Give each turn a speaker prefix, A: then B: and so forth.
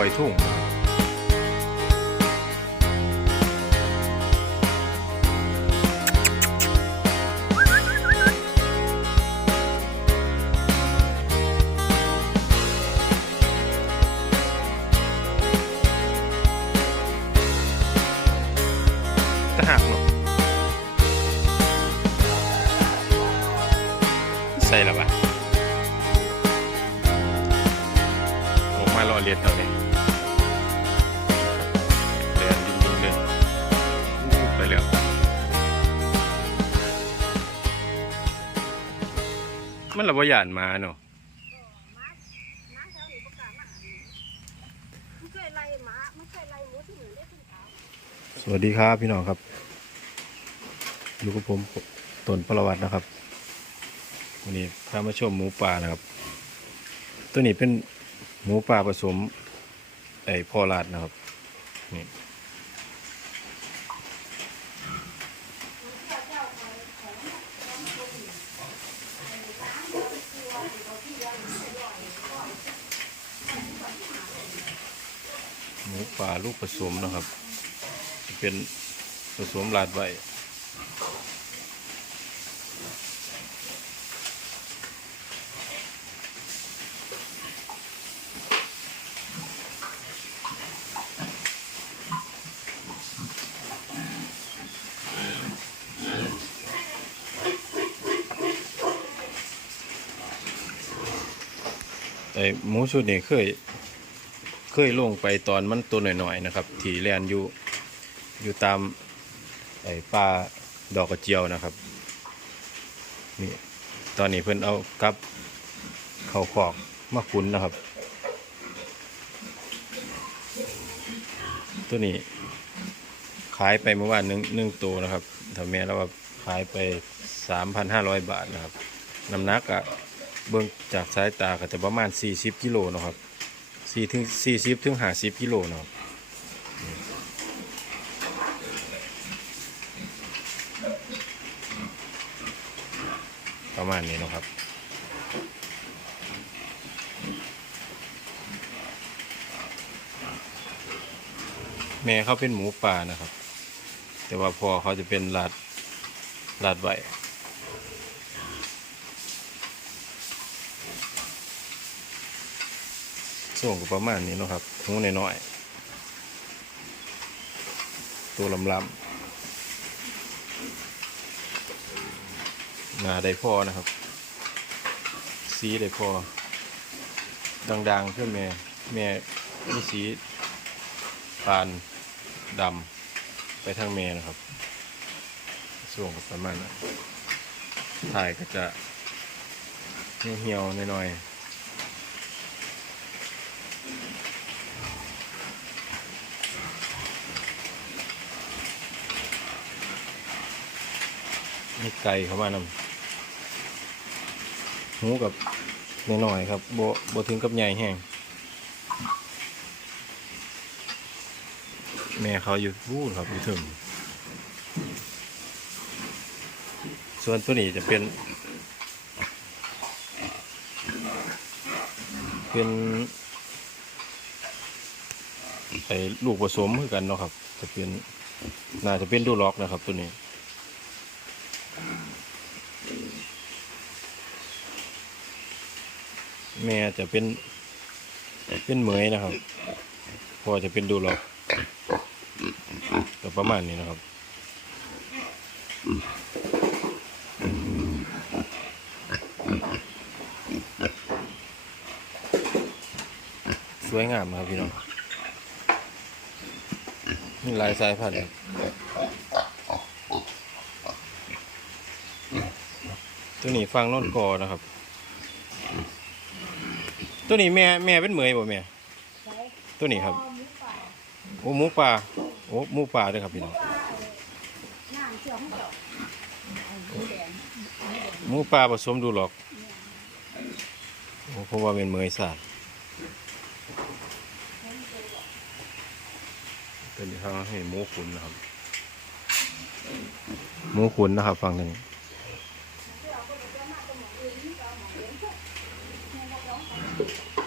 A: อยทุ่งจะหักเนาะใส่แล้วปะออกมารอเรียนเท่านี้เมันระบยานมาเนาะ
B: น้าแถวนี้ประกาศมาไม่เคยไล่หมาเคยไล่หมูที่หนึ่งได้ขึ้นเขา
A: สวัสดีครับพี่น้องครับอยู่กับผมตนประวัตินะครับวันนี้พามาชมหมูป่านะครับ ตัวนี้เป็นหมูป่าผสมไอพ่อลาดนะครับนี่ หมูป่าลูกผสมนะครับ เป็นผสมลาดไว้ไอ้หมูชุดนี้เคย เคยลงไปตอนมันตัวหน่อยๆนะครับ ที่แลนอยู่อยู่ตามไอ้ป่าดอกกระเจียวนะครับนี่ตอนนี้เพิ่นเอากลับเข้าคอกมาขุนนะครับ ตัวนี้ขายไปเมื่อวานหนึ่งหนึ่งตัวนะครับถ้าแม่แล้วว่าขายไปสามพันห้าร้อยบาทนะครับน้ำหนักอะเบื้องจากสายตาก็จะประมาณสี่สิบกิโลนะครับ สี่ถึงสี่สิบถึงห้าสิบกิโลเนาะประมาณนี้เนาะครับแม่เขาเป็นหมูป่านะครับ แต่ว่าพ่อเขาจะเป็นลาดลาดไว้ ส่วงก็ประมาณนี้นะครับหูน้อยๆตัวลำลำหนาได้พ่อนะครับ สีได้พ่อดังๆขึ้นแม่แม่มีสีปานดำไปทางเมนะครับ ส่วงกับประมาณนั้นถ่ายก็จะเหี่ยวๆหน่อยๆ นี่ไก่เข้ามานำหูกับน้อยๆครับโบโบถึงกับใหญ่แห้งแม่เขาอยู่พูดครับอยู่ถึง ส่วนตัวนี้จะเป็น เป็นไอ้ลูกผสมคือกันเนาะครับ จะเป็นน่าจะเป็นดูล็อกนะครับตัวนี้ แม่จะเป็น เป็นเหมยนะครับพอจะเป็นดูล็อกก็ประมาณนี้นะครับสวยงามครับพี่น้องมีหลายสายพันธุ์ครับ ตัวนี้ฟังโน่นกอนะครับ ตัวนี้แม่แม่เป็นเหมยบ่แม่
B: ใช้
A: ตัวนี้ครับ
B: พอหมูป่า
A: โอ้หมูป่าโอ้หมูป่าด้วยครับพี่น้อง
B: ป่าน้ำเชื่อมเจาะเอาหมูแดงหมูแดง
A: หมูป่าผสมดูหรอกโอ้เพราะว่าเป็นเมยสาดตัวนี้เขาให้หมูขุนนะครับหมูขุนนะครับ ฟังหนึ่ง 对，应该往前走，现在刚好。